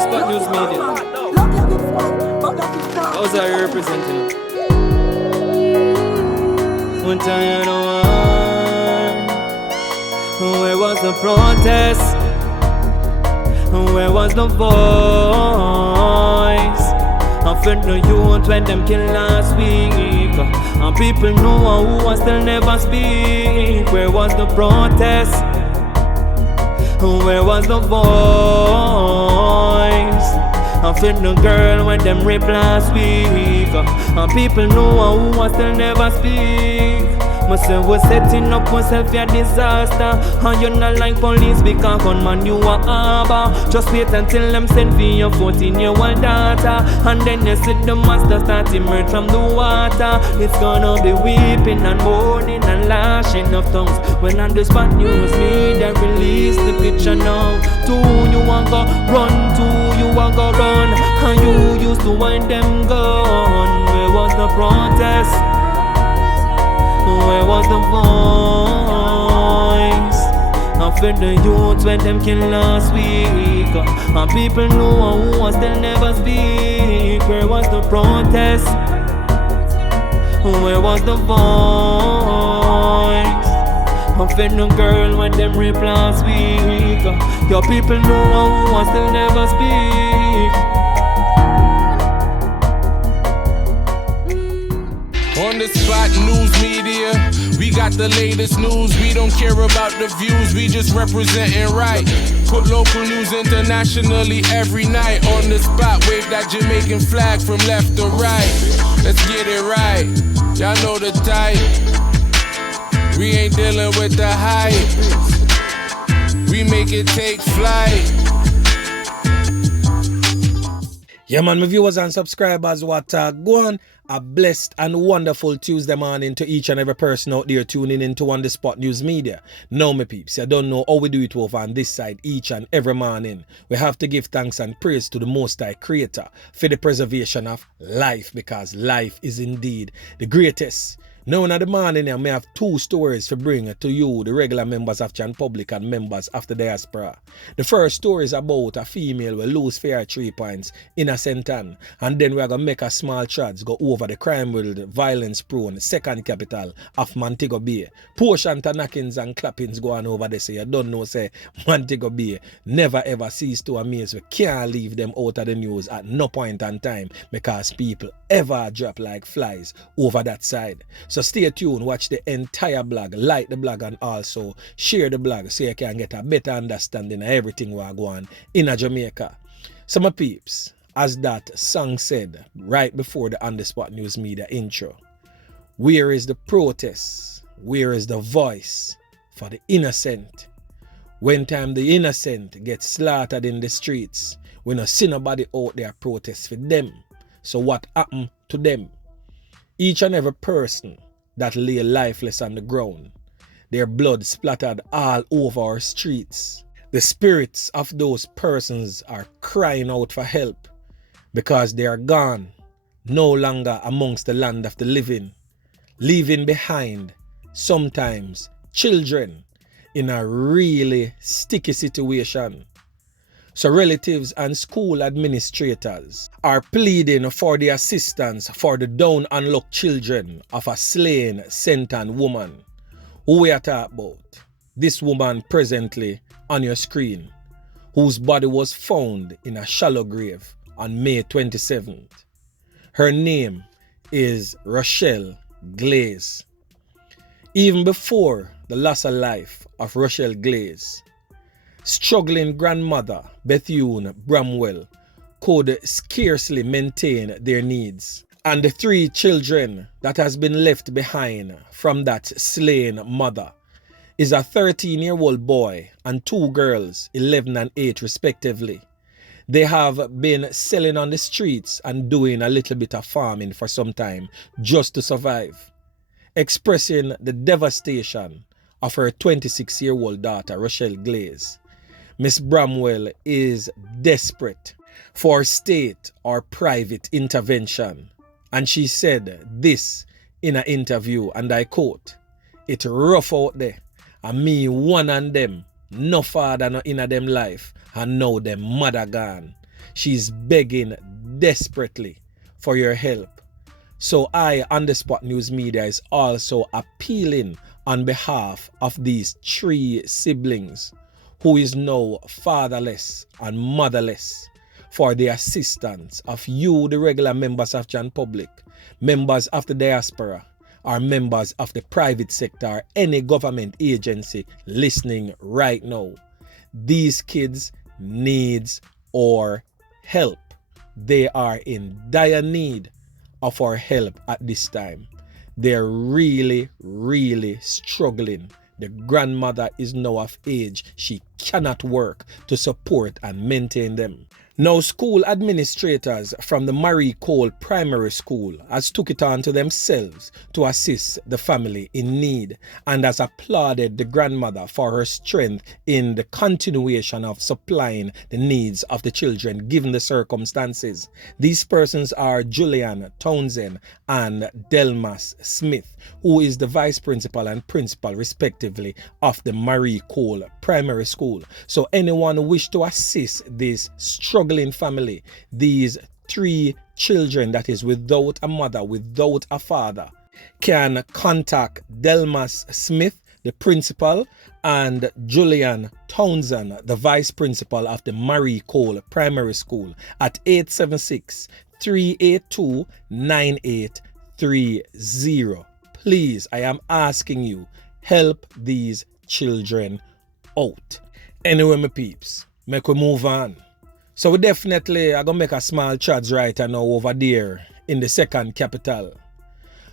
the Spot News Media. How's I representing? One time you where was the protest? Where was the voice? I felt the youth when them killed last week. And people know who was still never speak. Where was the protest? Where was the voice? I felt the girl when them raped last week. And people know who was still never speak. Myself was setting up myself for disaster. And you're not like police because gunman you a harbor. Just wait until them send for your 14-year-old daughter. And then you see the monster start emerge from the water. It's gonna be weeping and mourning and lashing of tongues when on the Spot News Media release the picture now. To you want go run, to you want go run. And you used to wind them gun. Where was the protest? Where was the voice? I fed the youth when them killed last week. And people know who was still never speak. Where was the protest? Where was the voice? I fed the girl when them raped last week. Your people know who was still never speak. On the Spot News Media, we got the latest news. We don't care about the views, we just representing right. Put local news internationally every night. On the spot, wave that Jamaican flag from left to right. Let's get it right, y'all know the type. We ain't dealing with the hype. We make it take flight. Yeah man, my viewers and subscribers, what go on. A blessed and wonderful Tuesday morning to each and every person out there tuning into On The Spot News Media. Now my peeps, you don't know how we do it over on this side each and every morning. We have to give thanks and praise to the Most High Creator for the preservation of life, because life is indeed the greatest. Now in the morning I may have two stories to bring to you, the regular members of Chan Public and members of the diaspora. The first story is about a female will lose fair 3 points in a Sentan, and then we are going to make a small charge go over the crime-riddled, violence-prone second capital of Montego Bay. Portion to knockings and clappings going over there, so you don't know, say Montego Bay never ever cease to amaze. We can't leave them out of the news at no point in time because people ever drop like flies over that side. So stay tuned, watch the entire blog, like the blog, and also share the blog so you can get a better understanding of everything we are going in Jamaica. So my peeps, as that song said right before the On The Spot News Media intro, where is the protest? Where is the voice for the innocent? When time the innocent gets slaughtered in the streets, we don't see nobody out there protest for them. So what happened to them? Each and every person that lay lifeless on the ground, their blood splattered all over our streets. The spirits of those persons are crying out for help because they are gone, no longer amongst the land of the living, leaving behind sometimes children in a really sticky situation. So relatives and school administrators are pleading for the assistance for the down and luck children of a slain Sentan woman. Who we are talking about? This woman presently on your screen, whose body was found in a shallow grave on May 27th. Her name is Rochelle Glaze. Even before the loss of life of Rochelle Glaze, struggling grandmother Bethune Bramwell could scarcely maintain their needs. And the 3 children that has been left behind from that slain mother is a 13-year-old boy and 2 girls, 11 and 8 respectively. They have been selling on the streets and doing a little bit of farming for some time just to survive, expressing the devastation of her 26-year-old daughter Rochelle Glaze. Miss Bramwell is desperate for state or private intervention, and she said this in an interview, and I quote, "It rough out there, and me one and them, no father no in a them life, and now them mother gone. She's begging desperately for your help. So I, On the Spot News Media, is also appealing on behalf of these 3 siblings who is now fatherless and motherless for the assistance of you, the regular members of Jan Public, members of the diaspora, or members of the private sector, or any government agency listening right now. These kids needs our help. They are in dire need of our help at this time. They're really, really struggling. The grandmother is now of age. She cannot work to support and maintain them. Now, school administrators from the Marie Cole Primary School has took it on to themselves to assist the family in need and has applauded the grandmother for her strength in the continuation of supplying the needs of the children given the circumstances. These persons are Julian Townsend and Delmas Smith, who is the vice principal and principal respectively of the Marie Cole Primary School. So anyone who wish to assist this struggling family, these 3 children that is without a mother, without a father, can contact Delmas Smith, the principal, and Julian Townsend, the vice principal of the Marie Cole Primary School at 876-382-9830. Please, I am asking you, help these children out. Anyway, my peeps, make we move on. So we definitely are going to make a small charge right now over there in the second capital.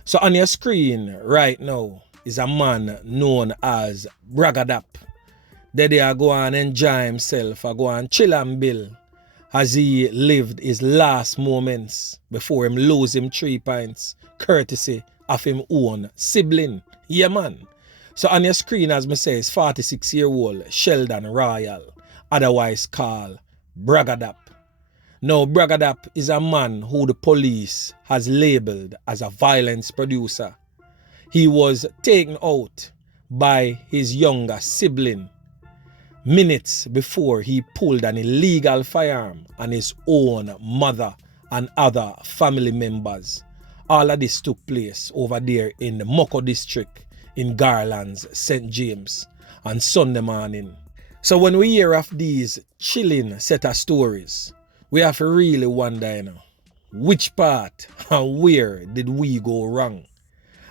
So on your screen right now is a man known as Bragadap. They are going to enjoy himself, are going to chill and bill as he lived his last moments before him lose him 3 points courtesy of him own sibling. Yeah, man. So on your screen, as me say, is 46-year-old Sheldon Royal, otherwise called Bragadap. Now, Bragadap is a man who the police has labeled as a violence producer. He was taken out by his younger sibling minutes before he pulled an illegal firearm on his own mother and other family members. All of this took place over there in the Mocho district in Garland's St. James on Sunday morning. So when we hear of these chilling set of stories, we have to really wonder, which part and where did we go wrong?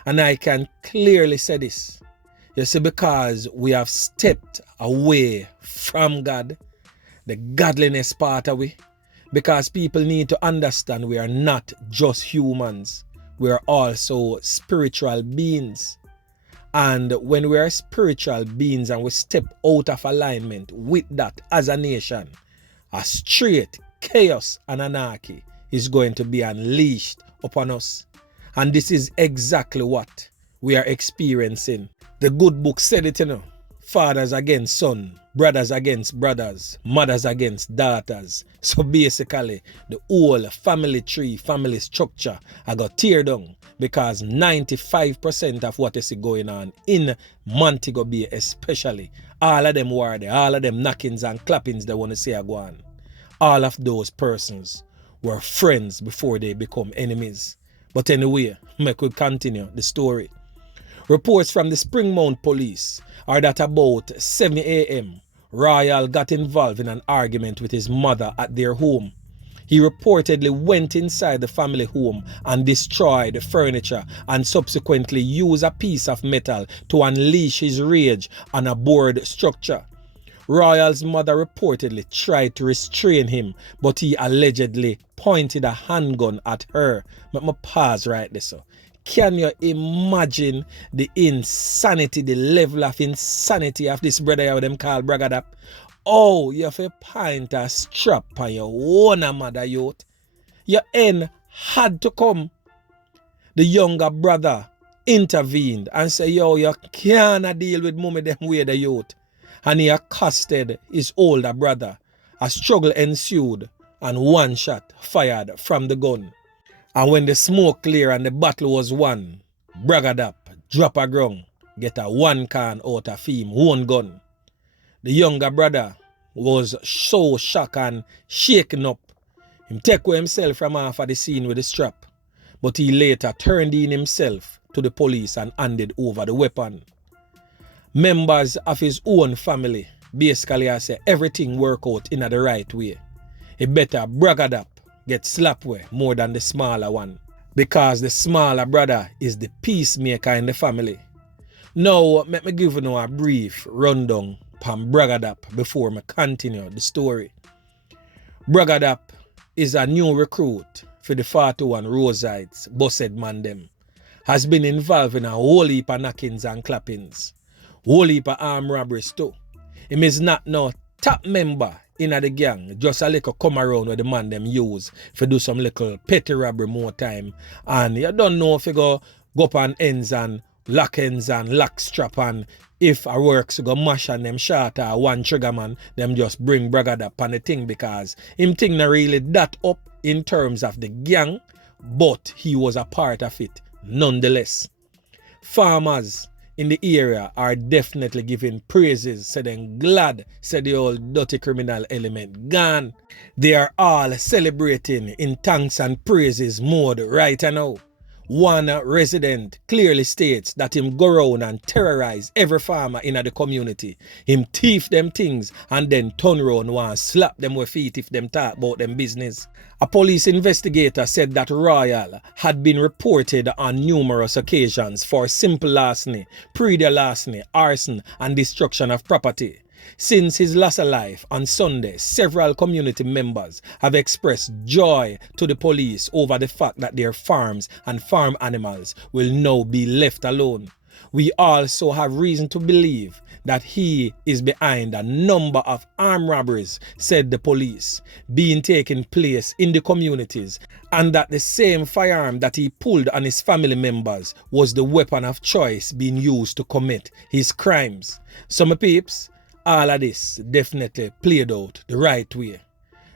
And I can clearly say this, you see, because we have stepped away from God, the godliness part of it, because people need to understand we are not just humans, we are also spiritual beings. And when we are spiritual beings and we step out of alignment with that as a nation, a straight chaos and anarchy is going to be unleashed upon us. And this is exactly what we are experiencing. The good book said it, fathers against son, brothers against brothers, mothers against daughters. So basically, the whole family tree, family structure, I got tear down because 95% of what is going on in Montego Bay especially, all of them were there, all of them knockings and clappings they want to say are going. All of those persons were friends before they become enemies. But anyway, make we continue the story. Reports from the Springmount police are that about 7 a.m., Royal got involved in an argument with his mother at their home. He reportedly went inside the family home and destroyed the furniture and subsequently used a piece of metal to unleash his rage on a board structure. Royal's mother reportedly tried to restrain him, but he allegedly pointed a handgun at her. Let me pause right there, so. Can you imagine the insanity, the level of insanity of this brother here, them called Bragadap? Oh, you have to point a strap on your own mother, youth. Your end had to come. The younger brother intervened and said, yo, you can't deal with mommy them way, the youth. And he accosted his older brother. A struggle ensued and one shot fired from the gun. And when the smoke cleared and the battle was won, Bragadap drop a ground, get a 1 can out of him own gun. The younger brother was so shocked and shaken up Him take away himself from off of the scene with the strap, but he later turned in himself to the police and handed over the weapon. Members of his own family basically I say everything work out in the right way. He better bragged up, get slapped way more than the smaller one, because the smaller brother is the peacemaker in the family. Now, let me give you a brief rundown on Bragadap before I continue the story. Bragadap is a new recruit for the 41 Rosites, Busted man them. Has been involved in a whole heap of knockings and clappings, whole heap of armed robberies too. Him is not no top member in the gang, just a little come around where the man them use for do some little petty robbery more time. And you don't know if you go up on ends and lock ends and lock strap, and if a works go mash on them shot or one trigger man, them just bring bragad up on the thing, because him thing not really that up in terms of the gang, but he was a part of it nonetheless. Farmers in the area are definitely giving praises, say them glad, say the old dirty criminal element gone. They are all celebrating in thanks and praises mode right now. One resident clearly states that him go around and terrorize every farmer in the community. Him thief them things and then turn around and slap them with feet if them talk about them business. A police investigator said that Royal had been reported on numerous occasions for simple larceny, pre-deal larceny, arson and destruction of property. Since his loss of life on Sunday, several community members have expressed joy to the police over the fact that their farms and farm animals will now be left alone. We also have reason to believe that he is behind a number of armed robberies, said the police, being taking place in the communities, and that the same firearm that he pulled on his family members was the weapon of choice being used to commit his crimes. So my peeps, all of this definitely played out the right way.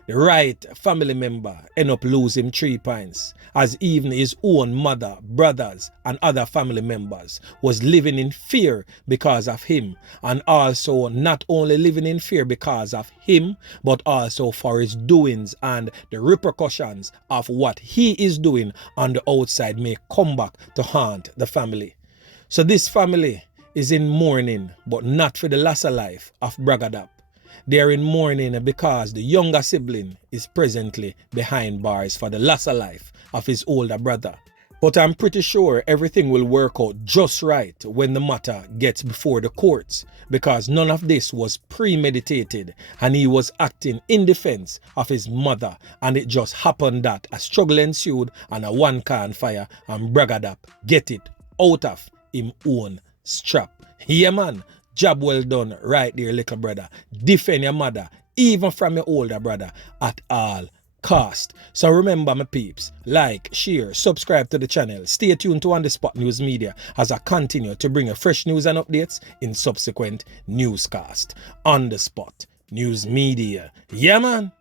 The right family member end up losing 3 points, as even his own mother, brothers and other family members was living in fear because of him, and also not only living in fear because of him, but also for his doings and the repercussions of what he is doing on the outside may come back to haunt the family. So this family is in mourning, but not for the loss of life of Bragadap. They are in mourning because the younger sibling is presently behind bars for the loss of life of his older brother. But I'm pretty sure everything will work out just right when the matter gets before the courts, because none of this was premeditated and he was acting in defense of his mother, and it just happened that a struggle ensued and a one can fire and Bragadap get it out of him own strap. Yeah man, job well done right there, little brother. Defend your mother, even from your older brother, at all cost. So remember my peeps, like, share, subscribe to the channel. Stay tuned to On The Spot News Media as I continue to bring you fresh news and updates in subsequent newscast. On The Spot News Media. Yeah man.